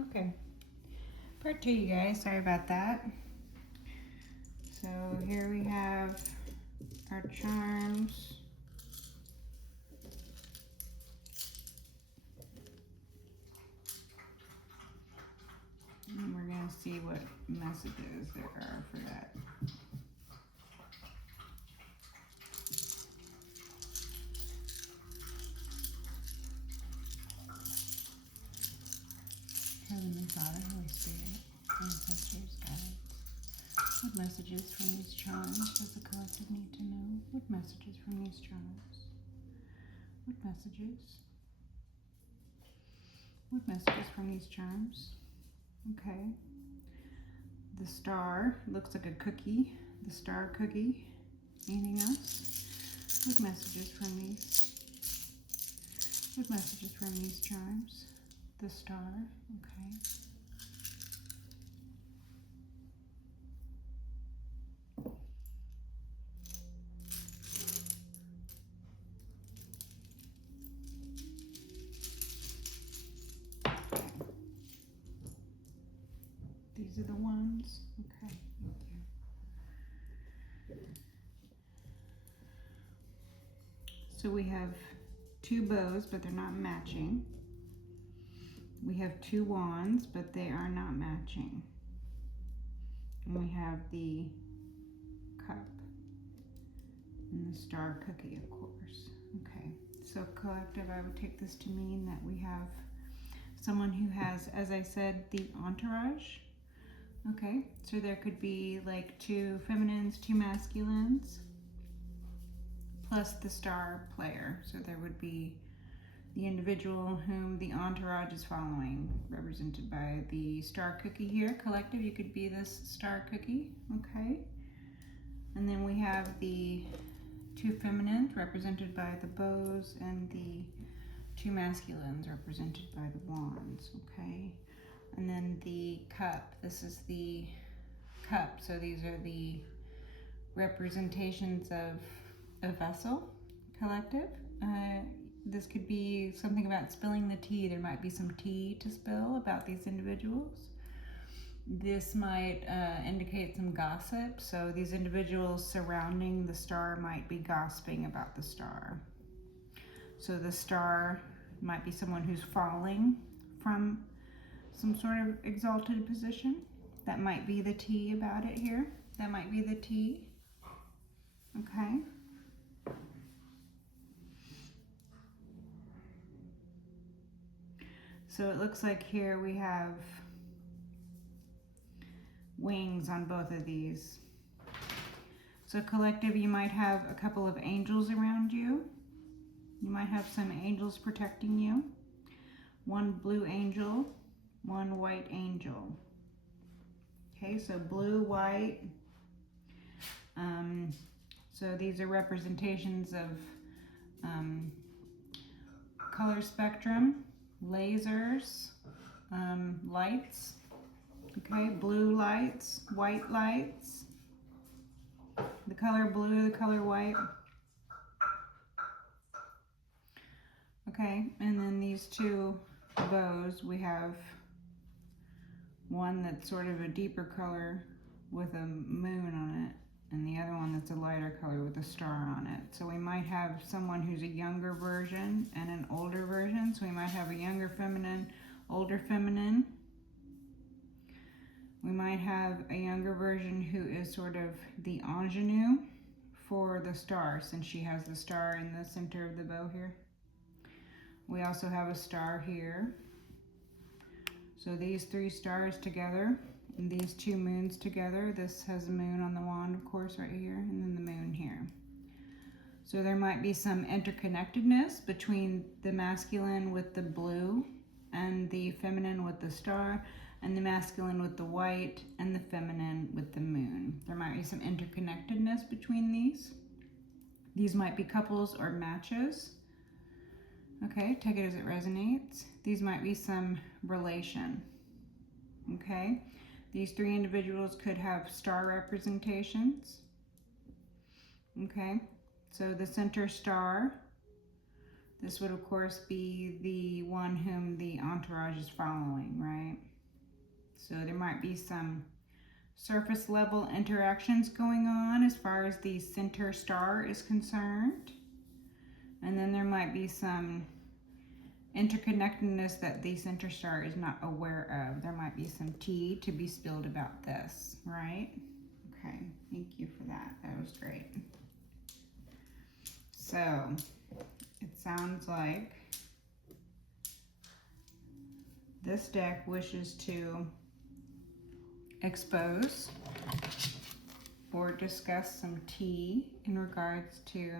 Okay. Part two, you guys. Sorry about that. So here we have our charms. And we're going to see what messages there are for that. Heavenly Father, Holy Spirit, ancestors, guides. What messages from these charms does the collective need to know? What messages from these charms? What messages? What messages from these charms? Okay. The star looks like a cookie. The star cookie. Anything else? What messages from these? What messages from these charms? The star. Okay. These are the ones. Okay. Thank you. So we have two bows, but they're not matching. We have two wands, but they are not matching. And we have the cup and the star cookie, of course. Okay, so collective, I would take this to mean that we have someone who has, as I said, the entourage. Okay, so there could be like two feminines, two masculines, plus the star player. So there would be the individual whom the entourage is following, represented by the star cookie here. Collective, you could be this star cookie, okay? And then we have the two feminines represented by the bows and the two masculines represented by the wands, okay? And then the cup, this is the cup. So these are the representations of a vessel, collective. This could be something about spilling the tea. There might be some tea to spill about these individuals. This might indicate some gossip. So these individuals surrounding the star might be gossiping about the star. So the star might be someone who's falling from some sort of exalted position. That might be the tea about it here. That might be the tea. Okay. So it looks like here we have wings on both of these. So collective, you might have a couple of angels around you. You might have some angels protecting you. One blue angel, one white angel. Okay, so blue, white. So these are representations of color spectrum, lasers, lights. Okay, blue lights, white lights. The color blue, the color white. Okay, and then these two bows, we have one that's sort of a deeper color with a moon on it, and the other one that's a lighter color with a star on it. So we might have someone who's a younger version and an older version. So we might have a younger feminine, older feminine. We might have a younger version who is sort of the ingenue for the star, since she has the star in the center of the bow here. We also have a star here. So these three stars together, and these two moons together. This has a moon on the wand, of course, right here, and then the moon here. So there might be some interconnectedness between the masculine with the blue and the feminine with the star, and the masculine with the white and the feminine with the moon. There might be some interconnectedness between these. These might be couples or matches. Okay, take it as it resonates. These might be some relation. Okay, these three individuals could have star representations. Okay, so the center star This would, of course, be the one whom the entourage is following, right? So there might be some surface level interactions going on as far as the center star is concerned. And then there might be some interconnectedness that the center star is not aware of. There might be some tea to be spilled about this, right? Okay, thank you for that. That was great. So, it sounds like this deck wishes to expose or discuss some tea in regards to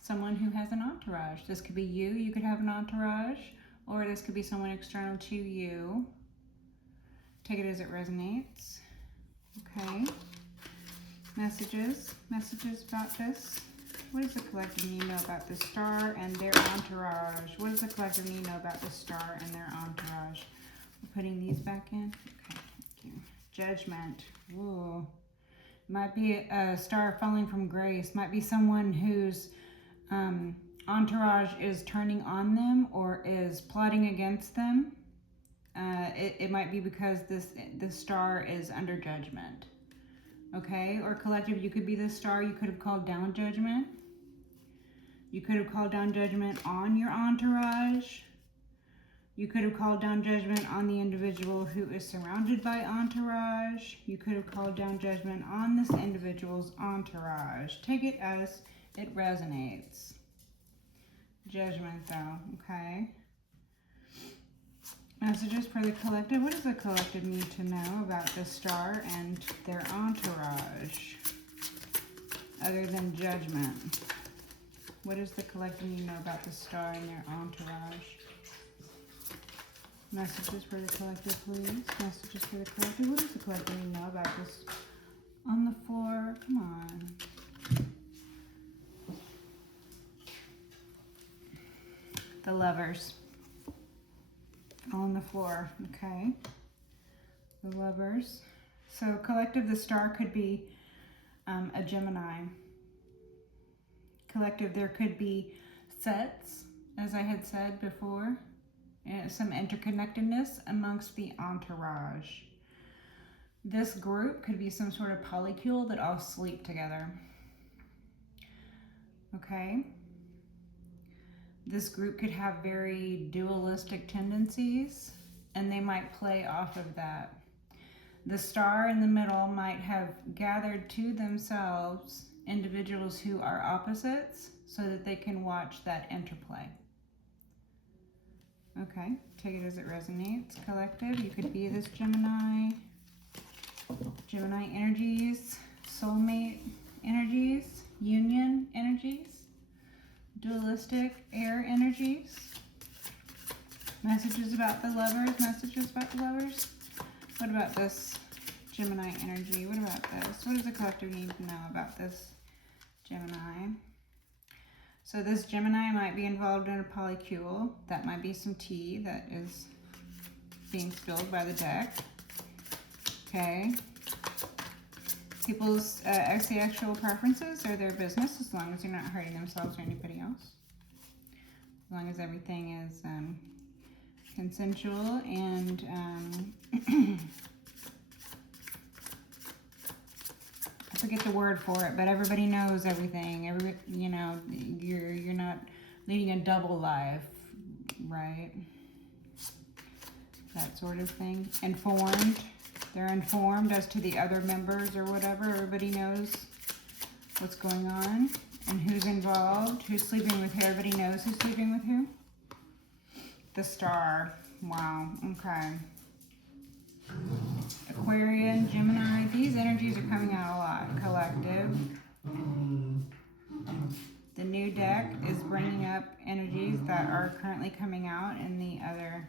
someone who has an entourage. This could be you, you could have an entourage, or this could be someone external to you. Take it as it resonates. Okay. Messages about this. What does the collective need to know about this star and their entourage? What does the collective need to know about this star and their entourage? We're putting these back in. Okay, thank you. Judgment. Ooh. Might be a star falling from grace. Might be someone whose entourage is turning on them or is plotting against them. It might be because this star is under judgment. Okay, or collective, you could be the star. You could have called down judgment. You could have called down judgment on your entourage. You could have called down judgment on the individual who is surrounded by entourage. You could have called down judgment on this individual's entourage. Take it as it resonates. Judgment though, okay? Messages for the collective. What does the collective need to know about the star and their entourage? Other than judgment. What does the collective need to know about the star and their entourage? Messages for the collective, please. Messages for the collective. What does the collective need to know about this on the floor? Come on. The Lovers. On the floor, okay. The Lovers. So collective, the star could be a Gemini. Collective, there could be sets, as I had said before. Some interconnectedness amongst the entourage. This group could be some sort of polycule that all sleep together. Okay. This group could have very dualistic tendencies, and they might play off of that. The star in the middle might have gathered to themselves individuals who are opposites so that they can watch that interplay. Okay, take it as it resonates. Collective, you could be this Gemini. Gemini energies, soulmate energies, union energies. Dualistic air energies. Messages about the Lovers. Messages about the Lovers. What about this Gemini energy? What about this? What does the collective need to know about this Gemini? So this Gemini might be involved in a polycule. That might be some tea that is being spilled by the deck. Okay. People's sexual preferences are their business, as long as you're not hurting themselves or anybody else. As long as everything is consensual and I forget the word for it, but everybody knows everything. You know, you're not leading a double life, right? That sort of thing. Informed. They're informed as to the other members or whatever. Everybody knows what's going on and who's involved, who's sleeping with who. Everybody knows who's sleeping with who. The Star. Wow. Okay. Aquarian, Gemini. These energies are coming out a lot. Collective. The new deck is bringing up energies that are currently coming out in the other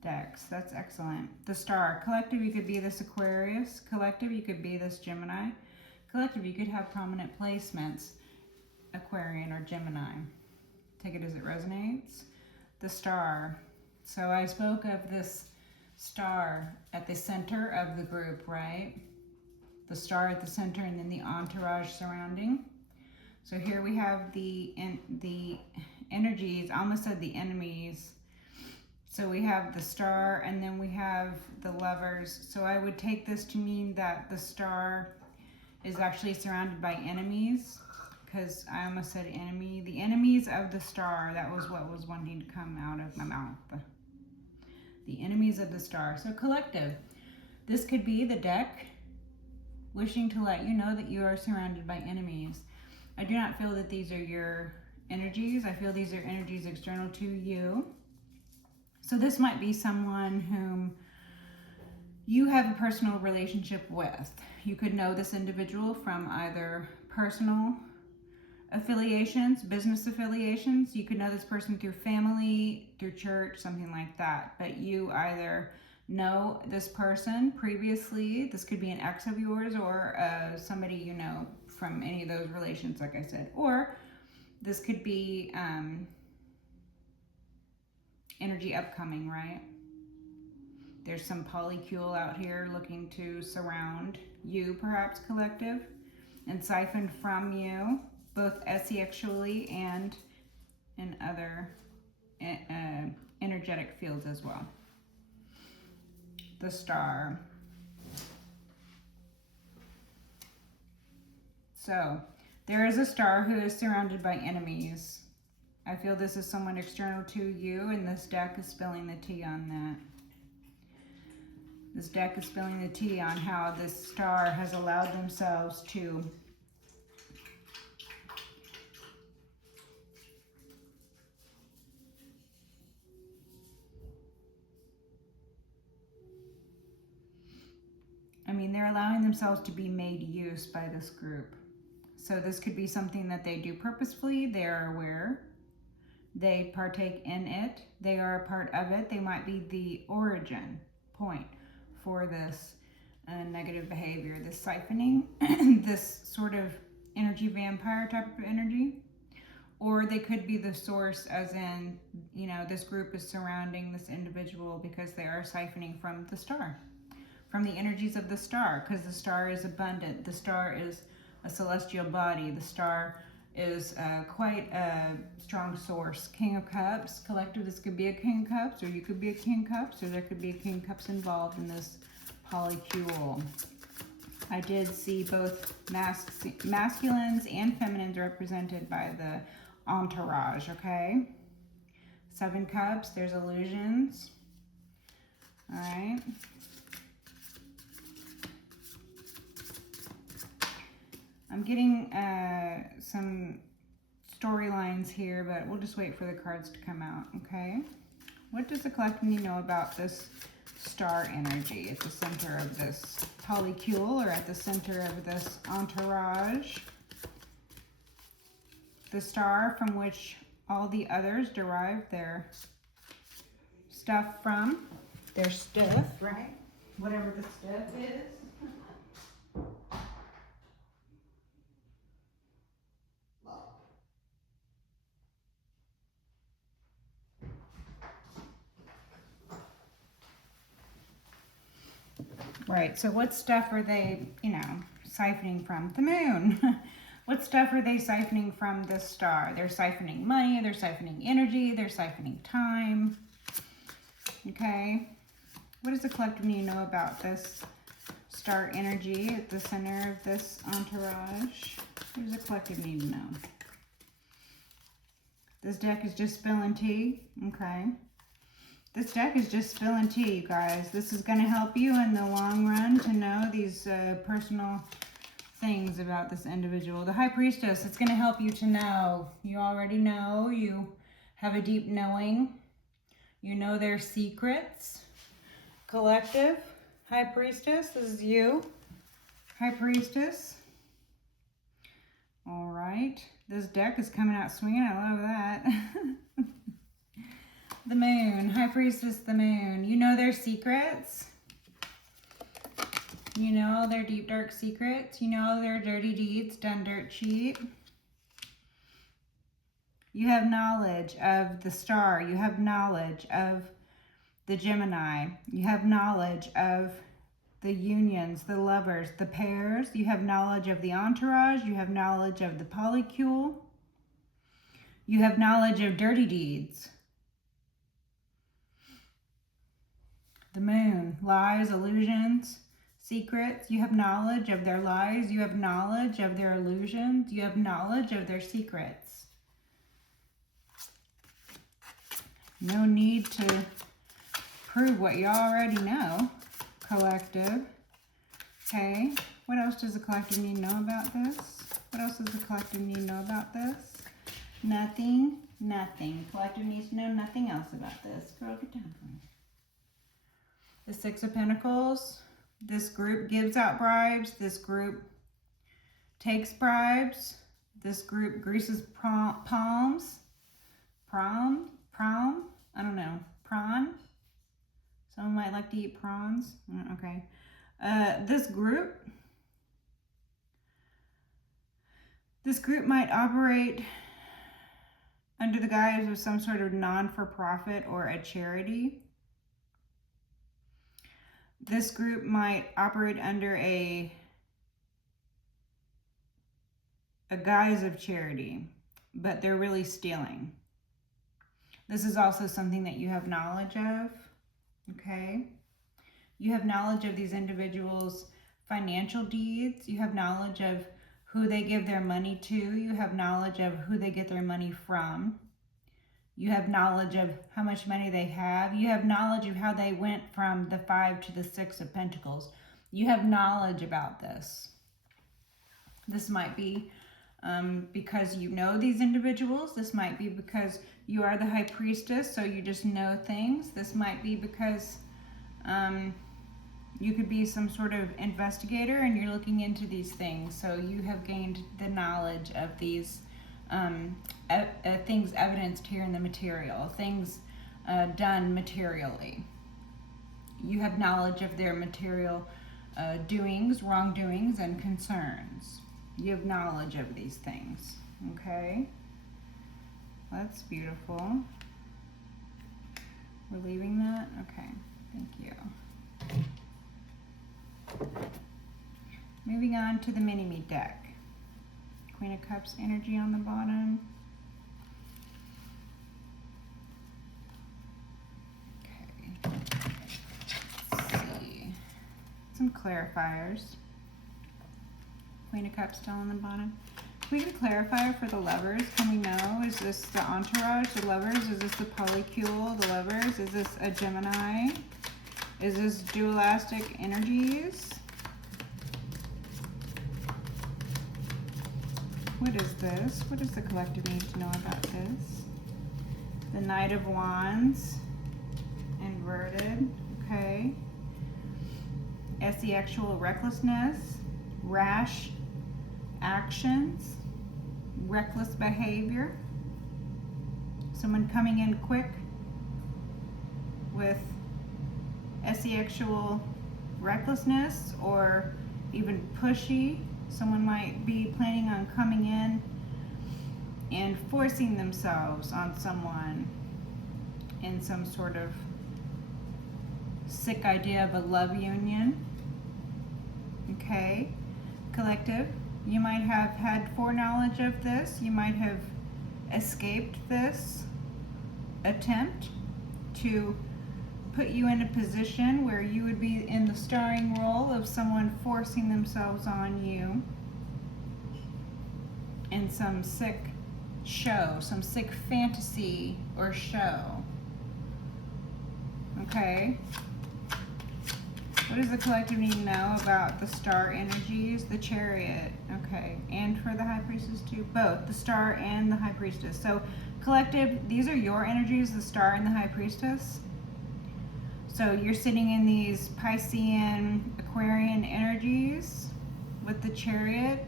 decks. That's excellent. The Star. Collective, you could be this Aquarius. Collective, you could be this Gemini. Collective, you could have prominent placements, Aquarian or Gemini. Take it as it resonates. The Star. So I spoke of this star at the center of the group, right? The star at the center and then the entourage surrounding. So here we have the energies. I almost said the enemies. So we have the star and then we have the lovers. So I would take this to mean that the star is actually surrounded by enemies, because I almost said enemy. The enemies of the star, that was what was wanting to come out of my mouth. The enemies of the star. So collective. This could be the deck wishing to let you know that you are surrounded by enemies. I do not feel that these are your energies. I feel these are energies external to you. So this might be someone whom you have a personal relationship with. You could know this individual from either personal affiliations, business affiliations. You could know this person through family, through church, something like that. But you either know this person previously, this could be an ex of yours, or somebody you know from any of those relations, like I said. Or this could be energy upcoming, right? There's some polycule out here looking to surround you, perhaps, collective, and siphon from you, both sexually and in other energetic fields as well. The star. So, there is a star who is surrounded by enemies. I feel this is someone external to you, and this deck is spilling the tea on that. This deck is spilling the tea on how this star has allowed themselves to they're allowing themselves to be made use by this group. So this could be something that they do purposefully. They are aware. They partake in it. They are a part of it. They might be the origin point for this negative behavior, this siphoning, this sort of energy vampire type of energy. Or they could be the source, as in, this group is surrounding this individual because they are siphoning from the star, from the energies of the star, because the star is abundant. The star is a celestial body. The star is quite a strong source. King of Cups, collective, this could be a King of Cups, or you could be a King of Cups, or there could be a King of Cups involved in this polycule. I did see both masculines and feminines represented by the entourage, okay? 7 Cups, there's illusions. All right. I'm getting some storylines here, but we'll just wait for the cards to come out, okay? What does the collective need to know about this star energy at the center of this polycule, or at the center of this entourage? The star from which all the others derive their stuff from, their stuff, right? Whatever the stuff is. Right, so what stuff are they, siphoning from? The moon. What stuff are they siphoning from this star? They're siphoning money, they're siphoning energy, they're siphoning time. Okay, what does the collective need to know about this star energy at the center of this entourage? What does the collective need to know? This deck is just spilling tea, okay? This deck is just spilling tea, you guys. This is going to help you in the long run to know these personal things about this individual. The High Priestess, it's going to help you to know. You already know. You have a deep knowing. You know their secrets. Collective, High Priestess, this is you. High Priestess. All right. This deck is coming out swinging. I love that. The Moon, High Priestess, the Moon. You know their secrets. You know their deep, dark secrets. You know their dirty deeds done dirt cheap. You have knowledge of the star. You have knowledge of the Gemini. You have knowledge of the unions, the lovers, the pairs. You have knowledge of the entourage. You have knowledge of the polycule. You have knowledge of dirty deeds. The Moon, lies, illusions, secrets. You have knowledge of their lies. You have knowledge of their illusions. You have knowledge of their secrets. No need to prove what you already know, collective. Okay, what else does the collective need to know about this? What else does the collective need to know about this? Nothing, nothing. Collective needs to know nothing else about this. Girl, get down for me. The Six of Pentacles. This group gives out bribes. This group takes bribes. This group greases palms. Prom? I don't know. Prawn? Someone might like to eat prawns. Okay. This group might operate under the guise of some sort of non-for-profit or a charity. This group might operate under a guise of charity, but they're really stealing. This is also something that you have knowledge of, okay? You have knowledge of these individuals' financial deeds. You have knowledge of who they give their money to. You have knowledge of who they get their money from. You have knowledge of how much money they have. You have knowledge of how they went from the 5 to the 6 of Pentacles. You have knowledge about this. This might be because you know these individuals. This might be because you are the High Priestess, so you just know things. This might be because you could be some sort of investigator and you're looking into these things. So you have gained the knowledge of these things evidenced here in the material, things done materially. You have knowledge of their material doings, wrongdoings, and concerns. You have knowledge of these things, okay? That's beautiful. We're leaving that? Okay, thank you. Moving on to the mini-me deck. Queen of Cups energy on the bottom. Okay, let's see. Some clarifiers. Queen of Cups still on the bottom. Queen of Clarifier for the lovers. Can we know? Is this the entourage, the lovers? Is this the polycule, the lovers? Is this a Gemini? Is this dualistic energies? What is this? What does the collective need to know about this? The Knight of Wands, inverted, okay. Sexual recklessness, rash actions, reckless behavior. Someone coming in quick with sexual recklessness or even pushy. Someone might be planning on coming in and forcing themselves on someone in some sort of sick idea of a love union. Okay, collective. You might have had foreknowledge of this. You might have escaped this attempt to put you in a position where you would be in the starring role of someone forcing themselves on you in some sick show, some sick fantasy or show. Okay. What does the collective need to know about the star energies? The Chariot, okay, and for the High Priestess too? Both, the star and the High Priestess. So collective, these are your energies, the star and the High Priestess. So you're sitting in these Piscean, Aquarian energies with the Chariot.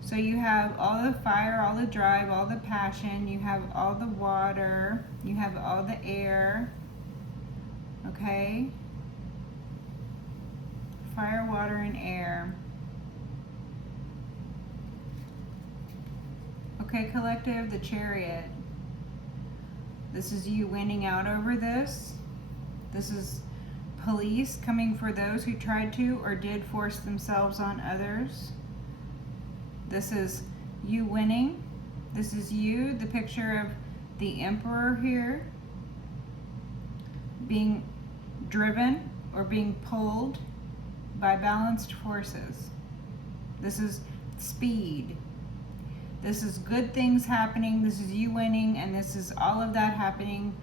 So you have all the fire, all the drive, all the passion, you have all the water, you have all the air, okay? Fire, water, and air. Okay, collective, the Chariot. This is you winning out over this. This is police coming for those who tried to or did force themselves on others. This is you winning. This is you, the picture of the Emperor here, being driven or being pulled by balanced forces. This is speed. This is good things happening. This is you winning, and this is all of that happening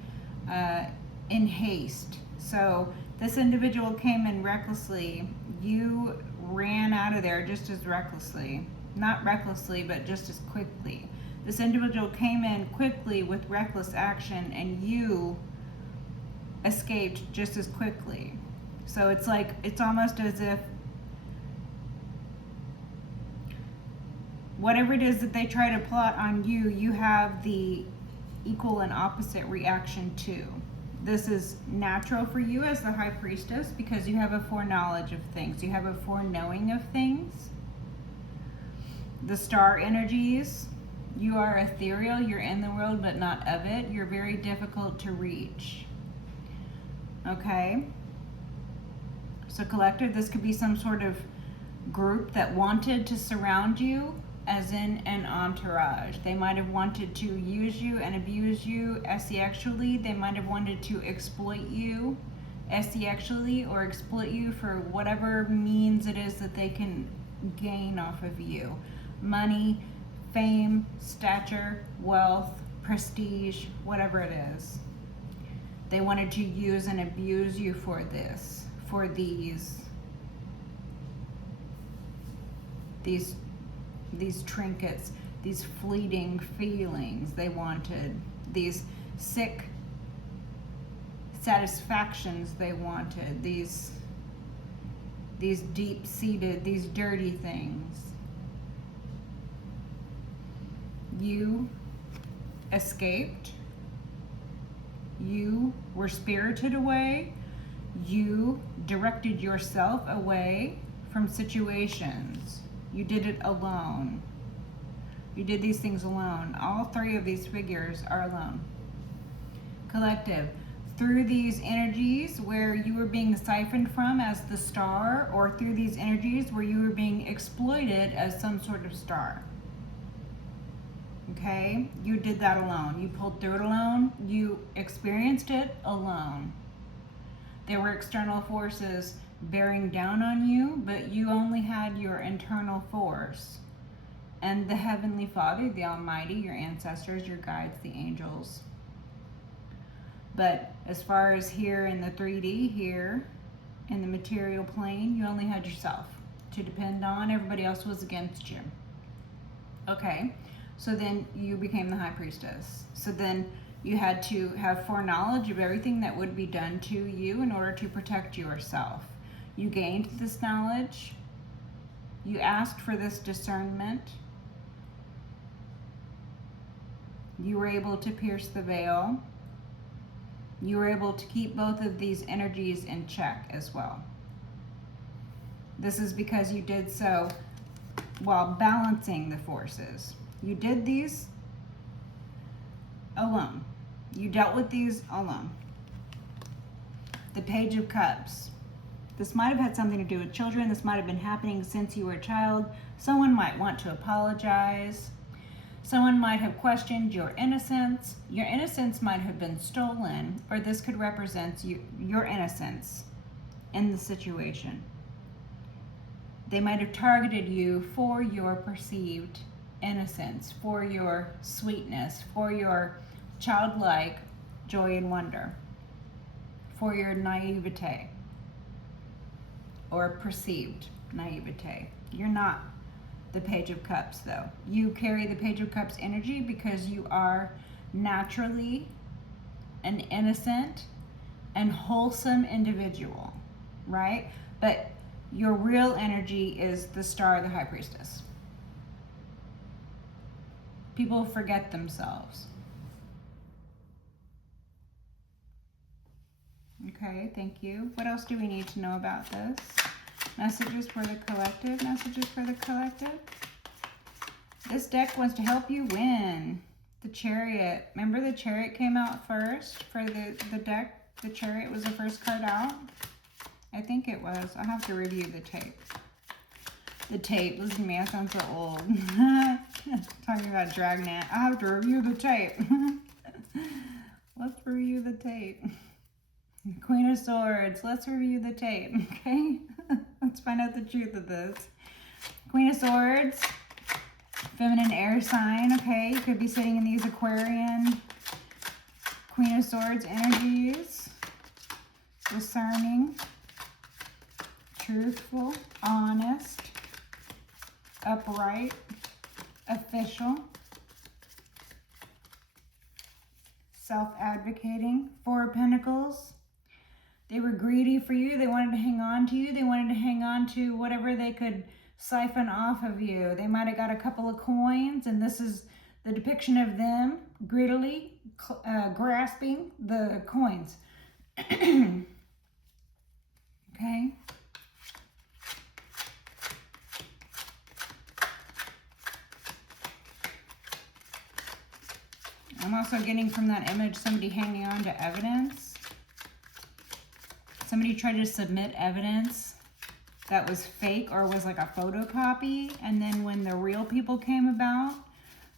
in haste. So this individual came in recklessly. You ran out of there just as recklessly. Not recklessly, but just as quickly. This individual came in quickly with reckless action, and you escaped just as quickly. So it's like, it's almost as if whatever it is that they try to plot on you, you have the equal and opposite reaction to. This is natural for you as the High Priestess because you have a foreknowledge of things. You have a foreknowing of things. The star energies, you are ethereal, you're in the world but not of it. You're very difficult to reach. Okay? So collective, this could be some sort of group that wanted to surround you, as in an entourage. They might have wanted to use you and abuse you sexually. They might have wanted to exploit you sexually, or exploit you for whatever means it is that they can gain off of you. Money, fame, stature, wealth, prestige, whatever it is. They wanted to use and abuse you for this, for these trinkets, these fleeting feelings they wanted, these sick satisfactions they wanted, these deep-seated, these dirty things. You escaped. You were spirited away. You directed yourself away from situations. You did it alone. You did these things alone. All three of these figures are alone. Collective. Through these energies where you were being siphoned from as the star, or through these energies where you were being exploited as some sort of star. Okay? You did that alone. You pulled through it alone. You experienced it alone. There were external forces bearing down on you, but you only had your internal force. And the Heavenly Father, the Almighty, your ancestors, your guides, the angels. But as far as here in the 3D, here in the material plane, you only had yourself to depend on. Everybody else was against you. Okay, so then you became the High Priestess. So then you had to have foreknowledge of everything that would be done to you in order to protect yourself. You gained this knowledge. You asked for this discernment. You were able to pierce the veil. You were able to keep both of these energies in check as well. This is because you did so while balancing the forces. You did these alone. You dealt with these alone. The Page of Cups. This might have had something to do with children. This might have been happening since you were a child. Someone might want to apologize. Someone might have questioned your innocence. Your innocence might have been stolen, or this could represent your innocence in the situation. They might have targeted you for your perceived innocence, for your sweetness, for your childlike joy and wonder, for your naivete, or perceived naivete. You're not the Page of Cups, though. You carry the Page of Cups energy because you are naturally an innocent and wholesome individual, right? But your real energy is the star, the High Priestess. People forget themselves. Okay, thank you. What else do we need to know about this? Messages for the collective. Messages for the collective. This deck wants to help you win. The Chariot. Remember the Chariot came out first for the deck? The Chariot was the first card out? I think it was. I'll have to review the tape. The tape. Listen to me, I sound so old. Talking about Dragnet. I have to review the tape. Let's review the tape. Queen of Swords. Let's review the tape, okay? Let's find out the truth of this. Queen of Swords. Feminine air sign, okay? You could be sitting in these Aquarian Queen of Swords energies. Discerning. Truthful. Honest. Upright. Official. Self-advocating. Four of Pentacles. They were greedy for you. They wanted to hang on to you. They wanted to hang on to whatever they could siphon off of you. They might have got a couple of coins, and this is the depiction of them greedily grasping the coins. Okay? I'm also getting from that image somebody hanging on to evidence. Somebody tried to submit evidence that was fake or was like a photocopy. And then when the real people came about,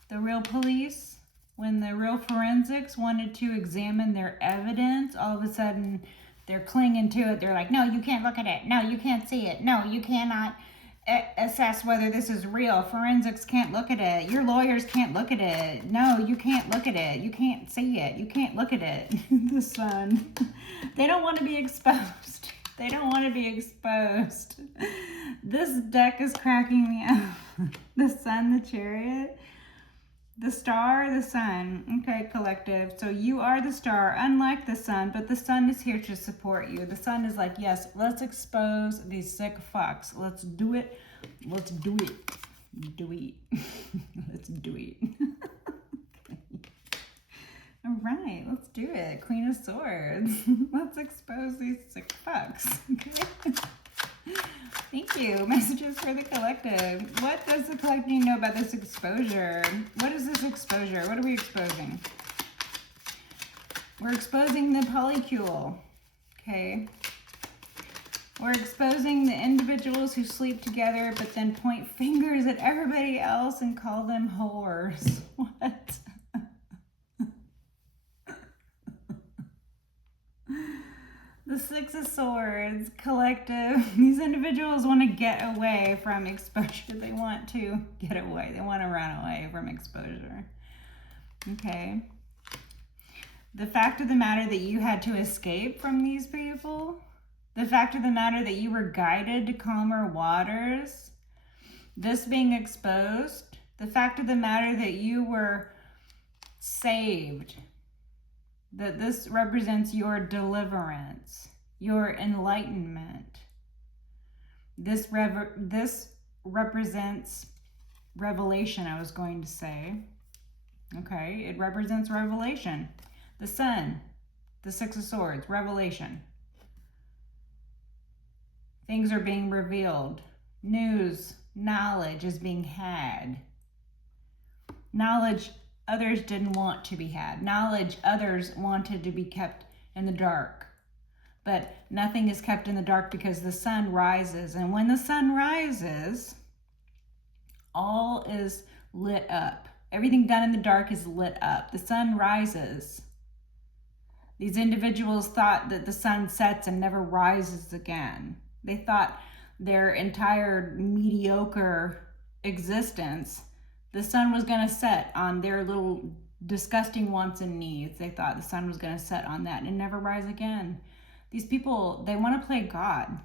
the real police, when the real forensics wanted to examine their evidence, all of a sudden they're clinging to it. They're like, no, you can't look at it. No, you can't see it. No, you cannot assess whether this is real. Forensics can't look at it. Your lawyers can't look at it. No, you can't look at it. You can't see it. You can't look at it. The sun. They don't want to be exposed. They don't want to be exposed. This deck is cracking me up. The Sun, the Chariot, the Star, the Sun. Okay, collective. So you are the star, unlike the Sun, but the Sun is here to support you. The Sun is like, yes, let's expose these sick fucks. Let's do it. Let's do it. Do it. Let's do it. All right, let's do it. Queen of Swords. Let's expose these sick fucks. Okay. Thank you. Messages for the collective. What does the collective know about this exposure? What is this exposure? What are we exposing? We're exposing the polycule. Okay. We're exposing the individuals who sleep together but then point fingers at everybody else and call them whores. What? The Six of Swords, collective. These individuals want to get away from exposure. They want to get away. They want to run away from exposure. Okay. The fact of the matter that you had to escape from these people. The fact of the matter that you were guided to calmer waters. This being exposed. The fact of the matter that you were saved. That this represents your deliverance, your enlightenment. This represents revelation, I was going to say. Okay, it represents revelation. The Sun, the Six of Swords, revelation. Things are being revealed. News, knowledge is being had. Knowledge others didn't want to be had. Knowledge others wanted to be kept in the dark. But nothing is kept in the dark because the sun rises. And when the sun rises, all is lit up. Everything done in the dark is lit up. The sun rises. These individuals thought that the sun sets and never rises again. They thought their entire mediocre existence, the sun was going to set on their little disgusting wants and needs. They thought the sun was going to set on that and never rise again. These people, they want to play God.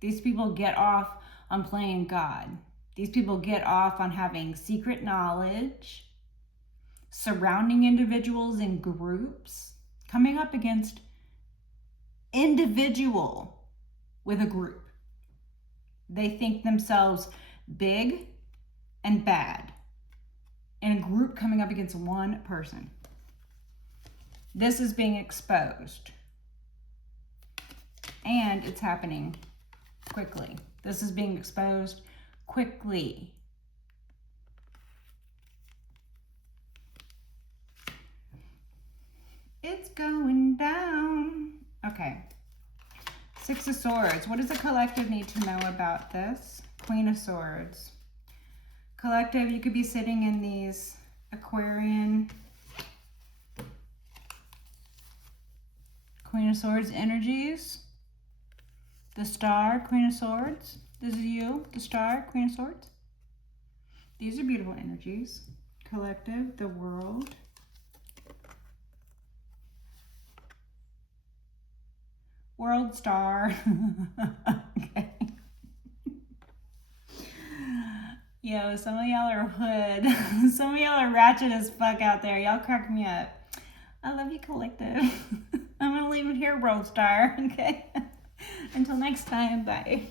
These people get off on playing God. These people get off on having secret knowledge, surrounding individuals in groups, coming up against individual with a group. They think themselves big and bad in a group coming up against one person. This is being exposed. And it's happening quickly. This is being exposed quickly. It's going down. Okay. Six of Swords. What does the collective need to know about this? Queen of Swords. Collective, you could be sitting in these Aquarian, Queen of Swords energies. The Star, Queen of Swords. This is you, the Star, Queen of Swords. These are beautiful energies. Collective, the World. Worldstar. Okay. Yo, some of y'all are hood. Some of y'all are ratchet as fuck out there. Y'all crack me up. I love you, Collective. I'm gonna leave it here, Worldstar. Okay. Until next time, bye.